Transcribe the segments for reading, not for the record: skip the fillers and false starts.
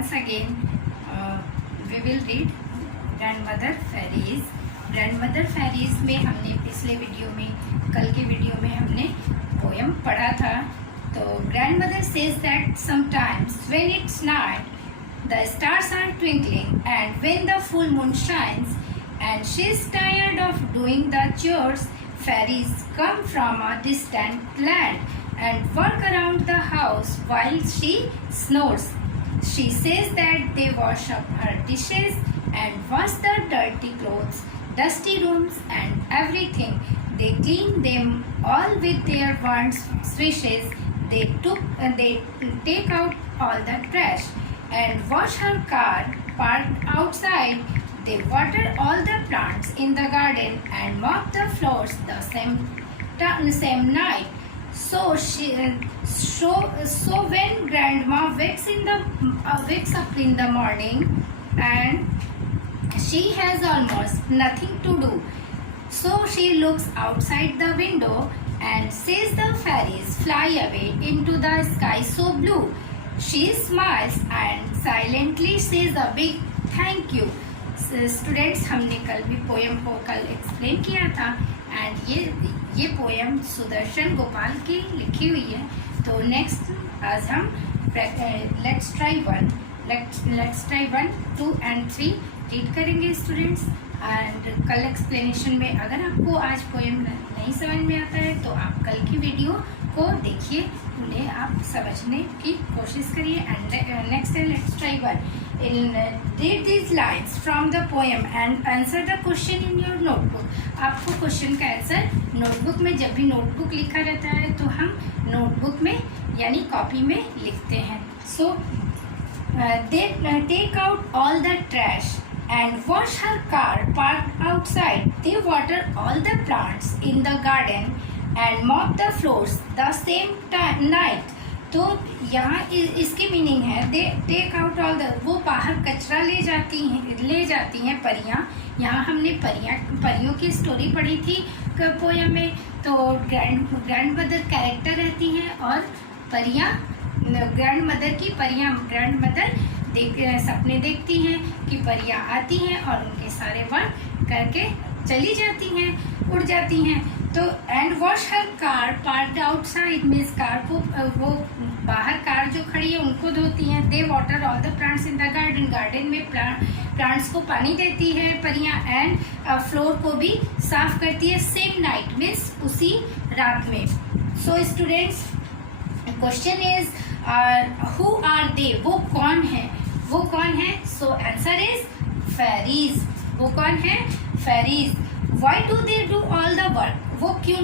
once again we will read grandmother fairies. grandmother fairies में हमने पिछले वीडियो में, कल के वीडियो में हमने पोयम पढ़ा था. तो grandmother says that sometimes when it's night the stars are twinkling and when the full moon shines and she's tired of doing the chores, fairies come from a distant land and work around the house while she snores. She says that they wash up her dishes and wash the dirty clothes, dusty rooms and everything. They clean them all with their wand swishes. They take out all the trash and wash her car parked outside. They water all the plants in the garden and mop the floors the same night. So when grandma wakes up in the morning and she has almost nothing to do, so she looks outside the window and sees the fairies fly away into the sky so blue. She smiles and silently says a big thank you. Students, हमने कल भी poem को कल explain किया था and ये poem Sudarshan Gopal की लिखी हुई है. तो नेक्स्ट आज हम लेट्स ट्राई 1, 2 and 3 रीड करेंगे स्टूडेंट्स. एंड कल एक्सप्लेनेशन में अगर आपको आज पोयम नहीं समझ में आता है तो आप कल की वीडियो को देखिए, उन्हें आप समझने की कोशिश करिए. एंड नेक्स्ट है let's try 1. Read these lines from the poem and answer the question in your notebook. आपको क्वेश्चन का आंसर नोटबुक में, जब भी नोटबुक लिखा रहता है तो हम नोटबुक में यानी कॉपी में लिखते हैं. So they take out all the trash and wash her car parked outside. They water all the plants in the garden and mop the floors the same night. तो यहाँ इसकी मीनिंग है they take out all the, वो बाहर कचरा ले जाती हैं परियाँ. यहाँ हमने परियों की स्टोरी पढ़ी थी पोयम में. तो ग्रैंड मदर कैरेक्टर रहती हैं और परियाँ ग्रैंड मदर सपने देखती हैं कि परियाँ आती हैं और उनके सारे वर्क करके चली जाती हैं, उड़ जाती हैं. तो and wash her car parked outside, means car को वो बाहर कार जो खड़ी है उनको धोती हैं. They water all the plants in the garden में प्लांट्स को पानी देती है परियां. एंड फ्लोर को भी साफ करती है सेम नाइट, मीन्स उसी रात में. So students, question is who are they, वो कौन है. So answer is fairies. वो कौन है? Fairies. Why do they do all the work, वो क्यों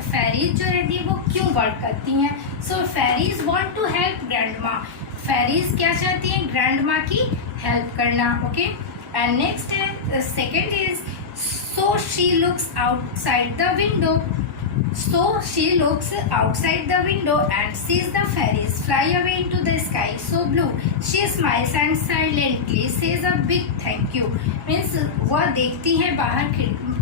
फेरीज जो रहती है वो क्यों वर्क करती हैं. So fairies want to help grandma. Fairies क्या चाहती हैं? ग्रैंडमा की हेल्प करना. ओके. एंड नेक्स्ट है second is so she looks outside the window. So she looks outside the window and sees the fairies fly away into the sky so blue. She smiles and silently says a big thank you. Means वह देखती है बाहर,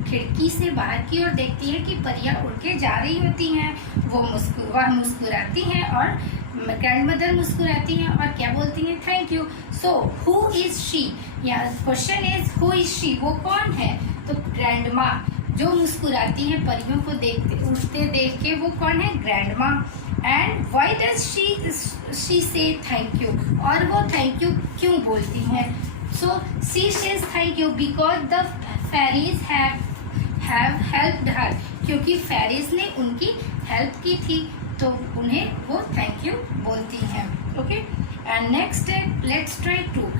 खिड़की से बाहर की ओर देखती है कि परियां उड़ के जा रही होती हैं. वह मुस्कुराती हैं और ग्रैंडमदर मुस्कुराती हैं और क्या बोलती हैं? Thank you. So who is she, या question is who is she, वो कौन है? तो ग्रैंडमा जो मुस्कुराती है परियों को उड़ते देख के, वो कौन है? Grandma. And why does she say thank you, और वो थैंक यू क्यों बोलती हैं? So she says thank you because the fairies have helped her, क्योंकि फेरीज ने उनकी हेल्प की थी तो उन्हें वो थैंक यू बोलती हैं. Okay. And next let's try 2.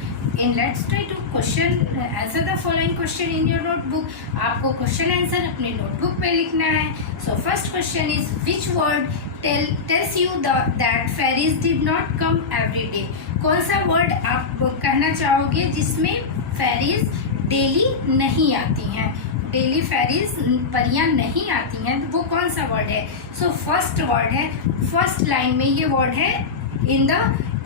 In let's try to answer the following question in your notebook. आपको क्वेश्चन आंसर अपने नोटबुक पे लिखना है. So first question is which word tells you that fairies did not come every day. कौन सा word आप कहना चाहोगे जिसमें फेरीज डेली नहीं आती हैं, डेली फेरीज परियां नहीं आती हैं, तो वो कौन सा वर्ड है? सो फर्स्ट वर्ड है, फर्स्ट लाइन में ये वर्ड है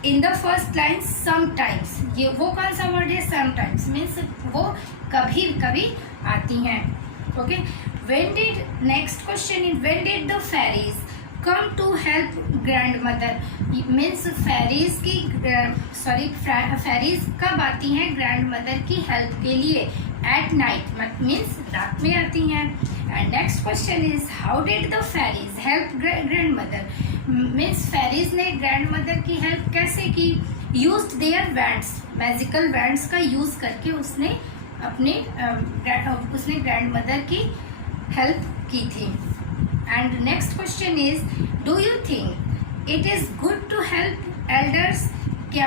in the first line sometimes. ये वो कौन सा वर्ड है? समटाइम्स मीन्स वो कभी कभी आती हैं. Okay. Next question is when did the fairies come to help grandmother. Means fairies की फेरीज कब आती हैं ग्रैंड मदर की हेल्प के लिए? एट नाइट, मीन्स रात में आती हैं। And next question is how did the fairies help grandmother? Means fairies ने ग्रैंड मदर की हेल्प कैसे की? Used their wands, magical wands का यूज करके उसने अपने ग्रैंड मदर की हेल्प की थी। And next question is do you think it is good to help elders? क्या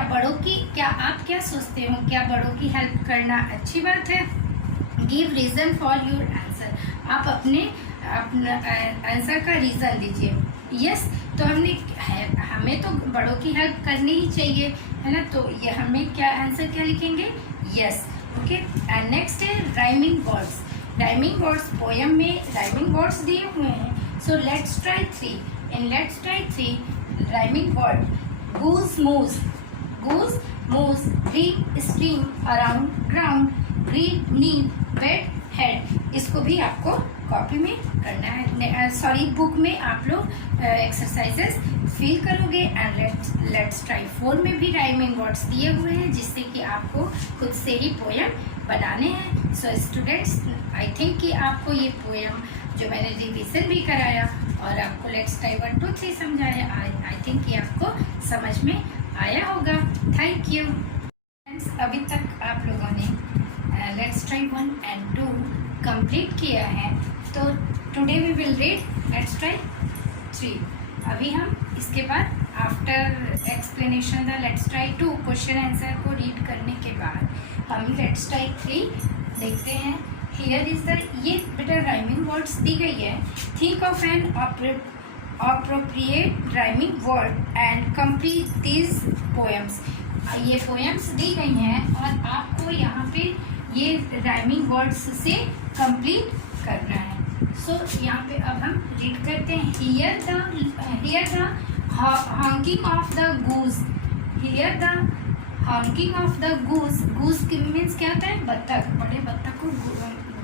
आप क्या सोचते हो, क्या बड़ों की हेल्प करना अच्छी बात है? Give reason for your answer, आप अपने आंसर का रीजन दीजिए। यस, तो हमें तो बड़ों की हेल्प करनी ही चाहिए, है ना? तो ये हमें क्या आंसर क्या लिखेंगे? Yes, okay. एंड नेक्स्ट है rhyming words. Rhyming words, poem में राइमिंग वर्ड्स दिए हुए हैं। So let's try 3 rhyming word. Goose moose, goose moose, dream stream, around ground, greed need, bed head. इसको भी आपको कॉपी में करना है, बुक में आप लोग एक्सरसाइजेस फील करोगे। एंड लेट्स ट्राई 4 में भी राइमिंग वर्ड्स दिए हुए हैं जिससे कि आपको खुद से ही पोयम बनाने हैं। सो स्टूडेंट्स, आई थिंक कि आपको ये पोयम जो मैंने रिवीजन भी कराया और आपको लेट्स ट्राई 1 2 3 समझाया, आई थिंक कि आपको समझ में आया होगा। Thank you friends. अभी तक आप लोगों ने लेट्स ट्राई 1 and 2 कंप्लीट किया है, तो today we will read let's try 3। अभी हम इसके बाद after explanation the let's try 2 question answer को रीड करने के बाद हम लेट्स ट्राई 3 देखते हैं। हियर इज द, ये बेटा राइमिंग वर्ड्स दी गई है। Think of an appropriate rhyming word and complete these poems। ये पोएम्स दी गई हैं और आपको यहाँ पे ये राइमिंग वर्ड्स से कंप्लीट करना है। सो यहाँ पे अब हम रीड करते हैं। Here the Hawking of the goose, here the Hawking of the goose. Goose means क्या होता है? बत्तख, बड़े बत्तख को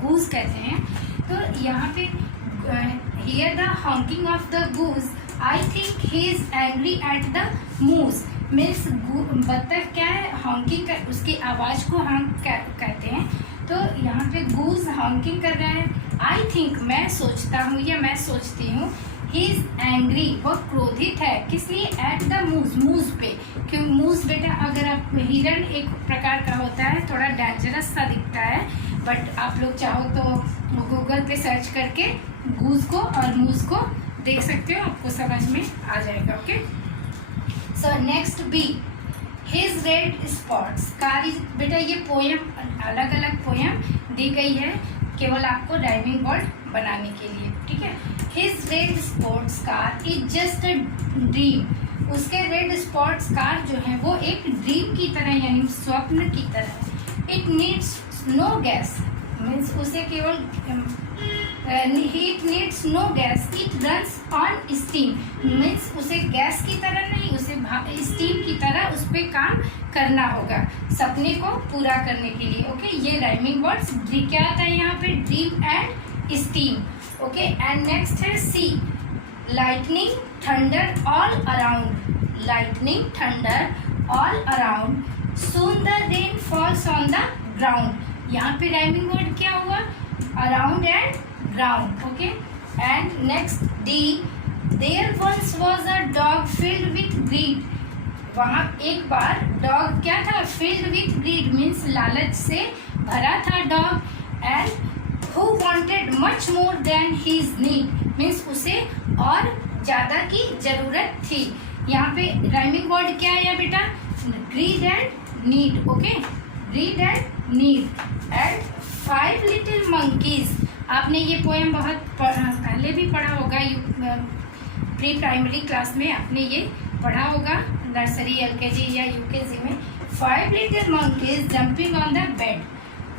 गूज कहते हैं। तो यहाँ पे here the Hawking of the goose, I think he is angry at the मूज। मीन्स बत्तख क्या है? हॉकिंग कर, उसकी आवाज़ को हॉक कहते हैं। तो यहाँ पे गूज हॉकिंग कर रहा है। आई थिंक, मैं सोचता हूँ या मैं सोचती हूँ, ही इज एंग्री, वो क्रोधित है। किस लिए? एट द मूज, मूज पे। क्यों? मूज बेटा, अगर आप, हिरण एक प्रकार का होता है, थोड़ा डेंजरस सा दिखता है, बट आप लोग चाहो तो गूगल पे सर्च करके गूज को और मूज को देख सकते हो, आपको समझ में आ जाएगा। Okay, so next B, his red spots. कारी बेटा, ये पोयम अलग अलग पोयम दी गई है केवल आपको राइमिंग वर्ड बनाने के लिए, ठीक है। His red spots car is just a dream. उसके रेड स्पॉट्स कार जो है वो एक ड्रीम की तरह, यानी स्वप्न की तरह। It needs no gas, means उसे केवल it needs no gas, it runs on steam. Means उसे गैस की तरह नहीं, उसे स्टीम की तरह उस पर काम करना होगा सपने को पूरा करने के लिए। ओके, ये राइमिंग वर्ड्स क्या आता है यहाँ पे? Dream and steam. Okay, and next है C, lightning thunder all around, lightning thunder all around, soon the rain falls on the ground. यहाँ पे राइमिंग वर्ड क्या हुआ? Around and ground. Okay, and next D, there once was a dog filled with greed. वहाँ एक बार dog क्या था? Field with grid, means लालच से भरा था dog. And who wanted much more than his need, means उसे और ज़्यादा की जरूरत थी। यहाँ पे राइमिंग वर्ड क्या आया बेटा? Grid and need. Okay, grid and need. And 5 little monkeys, आपने ये पोएम बहुत पहले भी पढ़ा होगा, प्री प्राइमरी क्लास में आपने ये पढ़ा होगा, नर्सरी LKG या UKG में। 5 little monkeys jumping on the bed,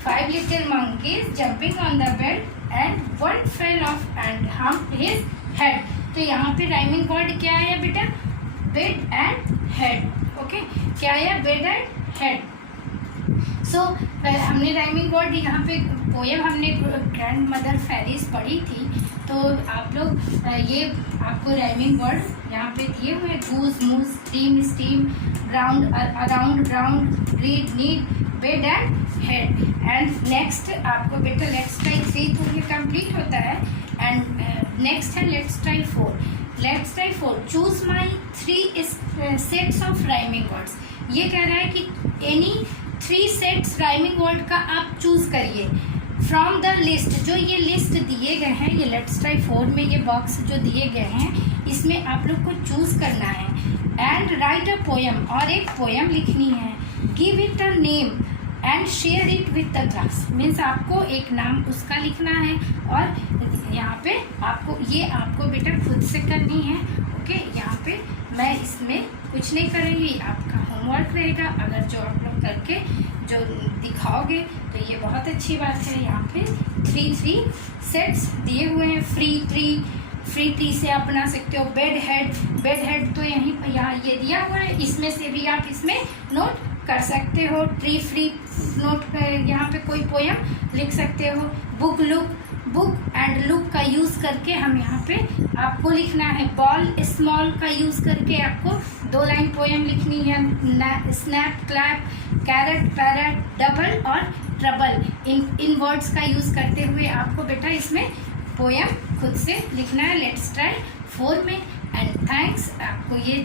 5 little monkeys jumping on the bed and one fell off and humped his head। तो यहाँ पे राइमिंग वर्ड क्या आया बेटा? Bed and head. ओके, क्या आया? Bed and head. सो हमने राइमिंग वर्ड यहाँ पे पोएम हमने ग्रैंड मदर फेरीज पढ़ी थी, तो आप लोग ये आपको राइमिंग वर्ड यहाँ पे दिए हुए हैं, goose, moose, steam, steam, ground, around, ground, greed, need, bed and head. And next आपको बेटा लेट्स ट्राई 3 तो ये कंप्लीट होता है। एंड नेक्स्ट है let's try 4। Let's try 4, choose my 3 sets of rhyming words. ये कह रहा है कि एनी 3 सेट्स राइमिंग वर्ड का आप चूज करिए फ्रॉम द लिस्ट। जो ये लिस्ट दिए गए हैं, ये लेट्स ट्राई 4 में ये बॉक्स जो दिए गए हैं, इसमें आप लोग को चूज करना है। एंड राइट अ पोयम, और एक पोयम लिखनी है। Give it a name and share it with the class. Means आपको एक नाम उसका लिखना है, और यहाँ पे आपको बेटा खुद से करनी है। ओके, यहाँ पे मैं इसमें कुछ नहीं करेंगी, आपका होमवर्क रहेगा। अगर जो आप लोग करके जो दिखाओगे तो ये बहुत अच्छी बात है। यहाँ पे 3 सेट्स दिए हुए हैं। फ्री ट्री से आप बना सकते हो। बेड हेड तो यहाँ ये दिया हुआ है, इसमें से भी आप इसमें नोट कर सकते हो। ट्री फ्री नोट यहाँ पे कोई पोयम लिख सकते हो। बुक एंड लुक का यूज करके हम यहाँ पे आपको लिखना है। बॉल स्मॉल का यूज करके आपको 2 लाइन पोयम लिखनी है। Snap, clap, carrot, parrot, double और ट्रबल, इन वर्ड्स का यूज करते हुए आपको बेटा इसमें पोयम खुद से लिखना है लेट्स ट्राई 4 में। एंड थैंक्स, आपको ये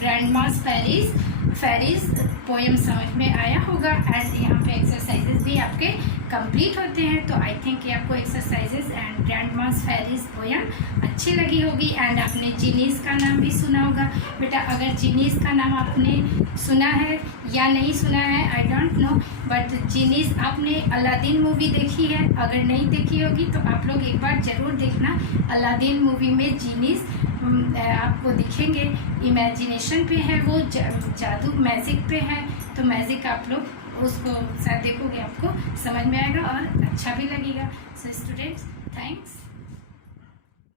ग्रैंडमास फेरीज पोयम समझ में आया होगा। एंड यहाँ पे एक्सरसाइजेज भी आपके कंप्लीट होते हैं। तो आई थिंक ये आपको एक्सरसाइजेज एंड ग्रैंडमास फेरीज पोयम अच्छी लगी होगी। एंड आपने जीनीस का नाम भी सुना होगा। बेटा अगर जीनीस का नाम आपने सुना है या नहीं सुना है आई डोंट नो, बट जीनीस आपने अलादीन मूवी देखी है। अगर नहीं देखी होगी तो आप लोग एक बार ज़रूर देखना। अलादीन मूवी में जीनीस आपको दिखेंगे, इमेजिनेशन पे है वो, जादू मैजिक पे है। तो मैजिक आप लोग उसको शायद देखोगे, आपको समझ में आएगा और अच्छा भी लगेगा। So students, thanks.